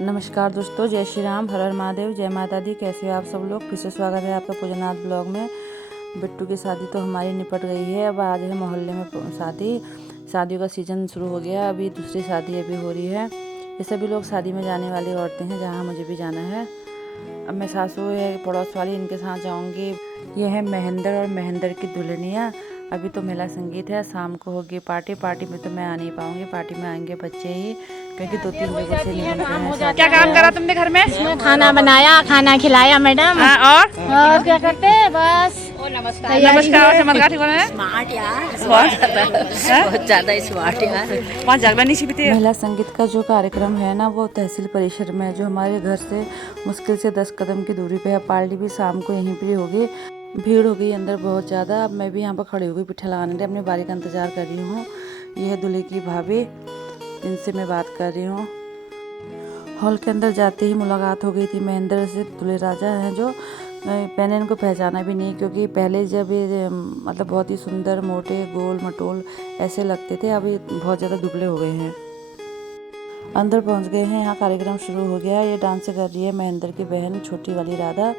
नमस्कार दोस्तों, जय श्री राम, हर हर महादेव, जय माता दी। कैसे हो आप सब लोग। फिर से स्वागत है आपका पूजनाथ ब्लॉग में। बिट्टू की शादी तो हमारी निपट गई है। अब आज है मोहल्ले में शादियों का सीज़न शुरू हो गया। अभी दूसरी शादी अभी हो रही है। ये सभी लोग शादी में जाने वाली औरतें हैं, जहाँ मुझे भी जाना है। अब मैं सासू है पड़ोस वाली, इनके साथ जाऊँगी। ये है महेंद्र और महेंद्र की दुल्हनिया। अभी तो मेला संगीत है, शाम को होगी पार्टी में तो मैं आ नहीं पाऊँगी। पार्टी में आएंगे बच्चे ही, क्योंकि 2-3 जगह से निमंत्रण है। क्या काम करा तुमने घर में? खाना बनाया, खाना खिलाया मैडम। और क्या करते हैं, बस नमस्कार। चमत्कार ठीक है। स्मार्ट यार, बहुत ज्यादा स्मार्ट यार। वहाँ जागरण नहीं सीखते। महिला संगीत का जो कार्यक्रम है ना, वो तहसील परिसर में है, जो हमारे घर से मुश्किल से 10 कदम की दूरी पे है। पार्टी भी शाम को यहीं पर होगी। भीड़ हो गई अंदर बहुत ज़्यादा। अब मैं भी यहाँ पर खड़ी हो गई पिट्ठा लगाने के लिए, अपनी बारी का इंतज़ार कर रही हूँ। यह है दूल्हे की भाभी, इनसे मैं बात कर रही हूँ। हॉल के अंदर जाते ही मुलाकात हो गई थी महेंद्र से। दूल्हे राजा हैं जो, मैंने इनको पहचाना भी नहीं, क्योंकि पहले जब ये मतलब बहुत ही सुंदर, मोटे, गोल मटोल ऐसे लगते थे। अभी बहुत ज़्यादा दुबले हो गए हैं। अंदर पहुंच गए हैं। यहाँ कार्यक्रम शुरू हो गया। ये डांस कर रही है महेंद्र की बहन छोटी वाली राधा।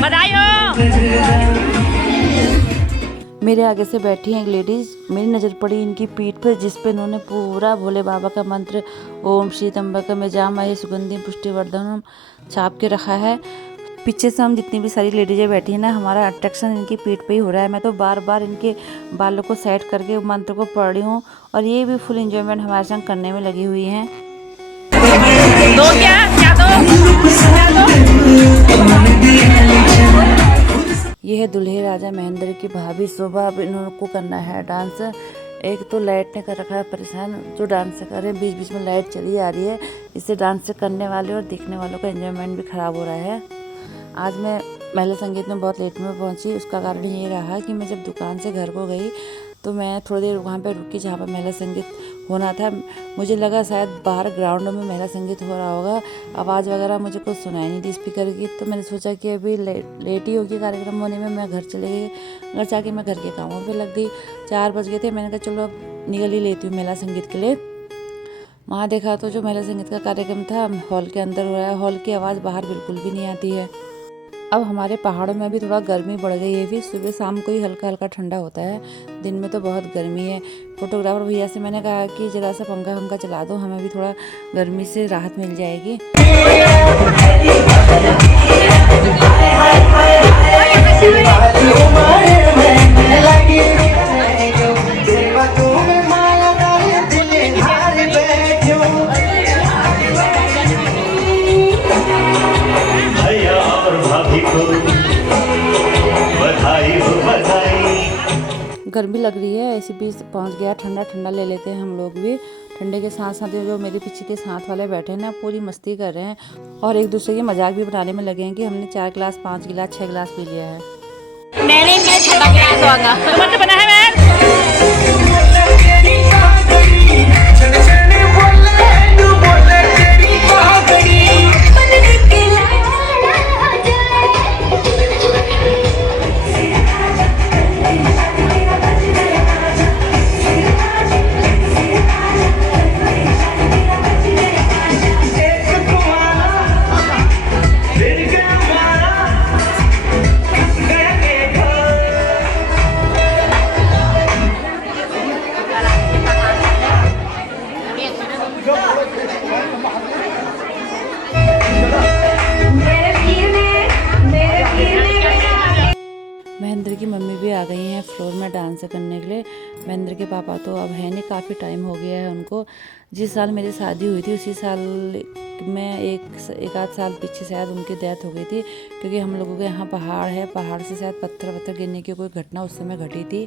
बधाई हो। मेरे आगे से बैठी हैं एक लेडीज़। मेरी नज़र पड़ी इनकी पीठ पर, जिस पे इन्होंने पूरा भोले बाबा का मंत्र ओम श्री त्र्यंबकम यजामहे सुगंधिम पुष्टिवर्धनम छाप के रखा है। पीछे से हम जितनी भी सारी लेडीज़ें बैठी हैं ना, हमारा अट्रैक्शन इनकी पीठ पे ही हो रहा है। मैं तो बार बार इनके बालों को सेट करके मंत्र को पढ़ रही हूँ, और ये भी फुल एंजॉयमेंट हमारे संग करने में लगी हुई हैं। दो क्या ये है दूल्हे राजा महेंद्र की भाभी शोभा। अब इनको करना है डांस। एक तो लाइट ने कर रखा है परेशान, जो डांस कर रहे हैं। बीच बीच में लाइट चली आ रही है, इससे डांस करने वाले और देखने वालों का एंजॉयमेंट भी ख़राब हो रहा है। आज मैं महिला संगीत में बहुत लेट में पहुंची। उसका कारण ये रहा कि मैं जब दुकान से घर को गई तो मैं थोड़ी देर वहाँ पर रुकी, जहाँ पर महिला संगीत होना था। मुझे लगा शायद बाहर ग्राउंड में महिला संगीत हो रहा होगा। आवाज़ वगैरह मुझे कुछ सुनाई नहीं दी स्पीकर की। तो मैंने सोचा कि अभी लेट ही होगी कार्यक्रम होने में। मैं घर चले गई। घर जाके मैं घर के कामों पे लग गई। 4 बज गए थे। मैंने कहा चलो अब निकल ही लेती हूँ मेला संगीत के लिए। वहाँ देखा तो जो महिला संगीत का कार्यक्रम था हॉल के अंदर हो रहा है। हॉल की आवाज़ बाहर बिल्कुल भी नहीं आती है। अब हमारे पहाड़ों में भी थोड़ा गर्मी बढ़ गई है। भी सुबह शाम को ही हल्का हल्का ठंडा होता है, दिन में तो बहुत गर्मी है। फोटोग्राफर भैया से मैंने कहा कि ज़रा सा पंखा चला दो, हमें भी थोड़ा गर्मी से राहत मिल जाएगी। गर्मी लग रही है, ऐसी भी पहुंच गया। ठंडा ठंडा ले लेते हैं हम लोग भी। ठंडे के साथ साथ जो मेरे पीछे के साथ वाले बैठे हैं ना, पूरी मस्ती कर रहे हैं और एक दूसरे की मजाक भी बनाने में लगे हैं कि हमने 4 गिलास, 5 गिलास, 6 गिलास पी लिया है। मैंने इनके 6 गिलास होगा बना है। महेंद्र की मम्मी भी आ गई हैं फ्लोर में डांस करने के लिए। महेंद्र के पापा तो अब है नहीं, काफ़ी टाइम हो गया है उनको। जिस साल मेरी शादी हुई थी उसी साल में एक आध साल पीछे शायद उनकी डेथ हो गई थी, क्योंकि हम लोगों के यहाँ पहाड़ है। पहाड़ से शायद पत्थर गिरने की कोई घटना उस समय घटी थी।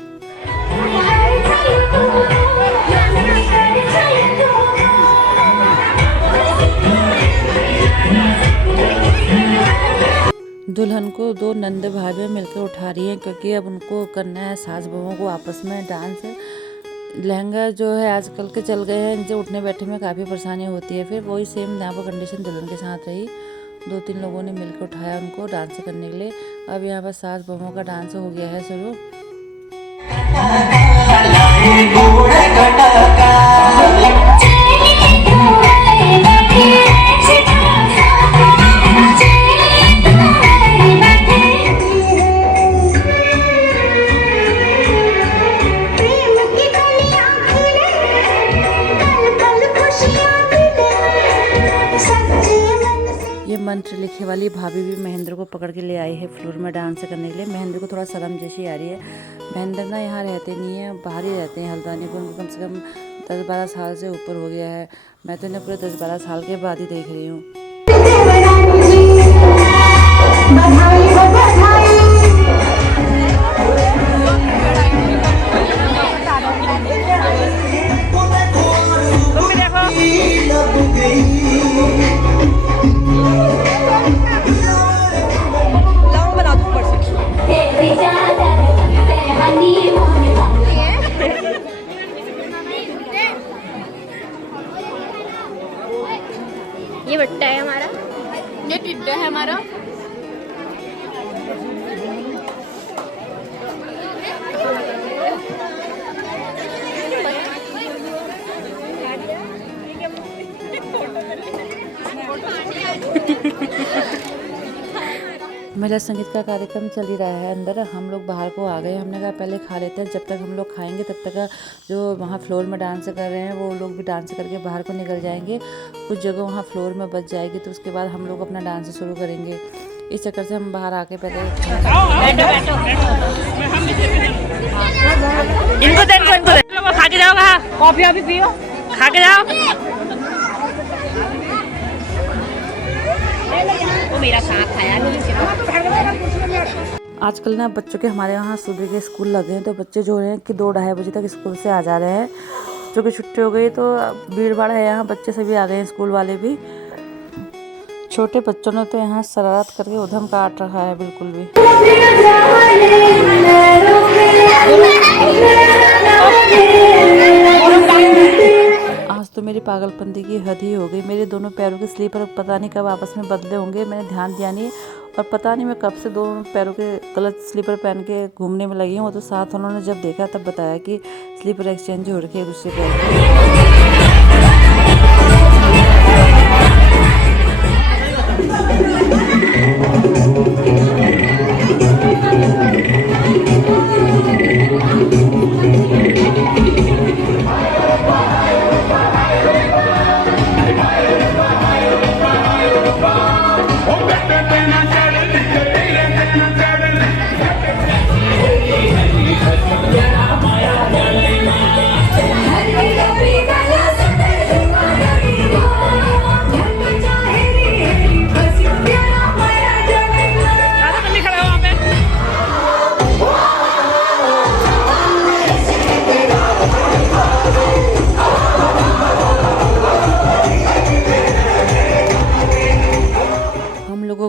दुल्हन को 2 नंद भाभी मिलकर उठा रही हैं, क्योंकि अब उनको करना है सास बहुओं को आपस में डांस। लहंगा जो है आजकल के चल गए हैं, इनसे उठने बैठने में काफ़ी परेशानी होती है। फिर वही सेम यहाँ पर कंडीशन दुल्हन के साथ रही। 2-3 लोगों ने मिलकर उठाया उनको डांस करने के लिए। अब यहाँ पर सास बहुओं का डांस हो गया है शुरू। ये मंत्र लिखे वाली भाभी भी महेंद्र को पकड़ के ले आई है फ्लोर में डांस करने के लिए। महेंद्र को थोड़ा शर्म जैसी आ रही है। महेंद्र ना यहाँ रहते नहीं है, बाहर ही रहते हैं हल्द्वानी को। उनको कम से कम 10-12 साल से ऊपर हो गया है। मैं तो इन्हें पूरे 10-12 साल के बाद ही देख रही हूँ। ये बट्टा है हमारा, ये टिड्डा है हमारा। मेला संगीत का कार्यक्रम चल ही रहा है अंदर। हम लोग बाहर को आ गए। हमने कहा पहले खा लेते हैं, जब तक हम लोग खाएंगे तब तक जो वहाँ फ्लोर में डांस कर रहे हैं वो लोग भी डांस करके बाहर को निकल जाएंगे। कुछ जगह वहाँ फ्लोर में बच जाएगी तो उसके बाद हम लोग अपना डांस शुरू करेंगे। इस चक्कर से हम बाहर आके पहले इनको दे खा के जाओ, कॉफी अभी पियो, खा के जाओ। वो मेरा साथ खाया नहीं। आजकल ना बच्चों के हमारे यहाँ सुबह के स्कूल लगे हैं तो बच्चे जो हैं कि 2-2:30 बजे तक स्कूल से आ जा रहे हैं। जो कि छुट्टी हो गई तो भीड़ भाड़ है यहाँ, बच्चे सभी आ गए हैं, स्कूल वाले भी। छोटे बच्चों ने तो यहाँ शरारत करके उधम काट रखा है बिल्कुल भी। आज तो मेरी पागलपंती की हद ही हो गई। मेरे दोनों पैरों के स्लीपर पता नहीं कब आपस में बदले होंगे, मैंने ध्यान दिया नहीं। और पता नहीं मैं कब से दोनों पैरों के गलत स्लीपर पहन के घूमने में लगी हूँ। तो साथ उन्होंने जब देखा तब बताया कि स्लीपर एक्सचेंज हो रखे एक दूसरे पैर।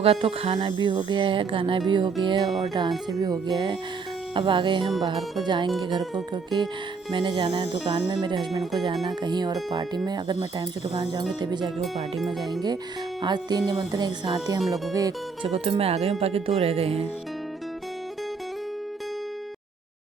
का तो खाना भी हो गया है, गाना भी हो गया है और डांस भी हो गया है। अब आ गए हम बाहर को, जाएंगे घर को, क्योंकि मैंने जाना है दुकान में, मेरे हस्बैंड को जाना है कहीं और पार्टी में। अगर मैं टाइम से दुकान जाऊंगी तभी जाके वो पार्टी में जाएंगे। आज 3 निमंत्रण एक साथ ही हम लोगों के, एक जगह तो मैं आ गई हूँ, बाकी 2 रह गए हैं।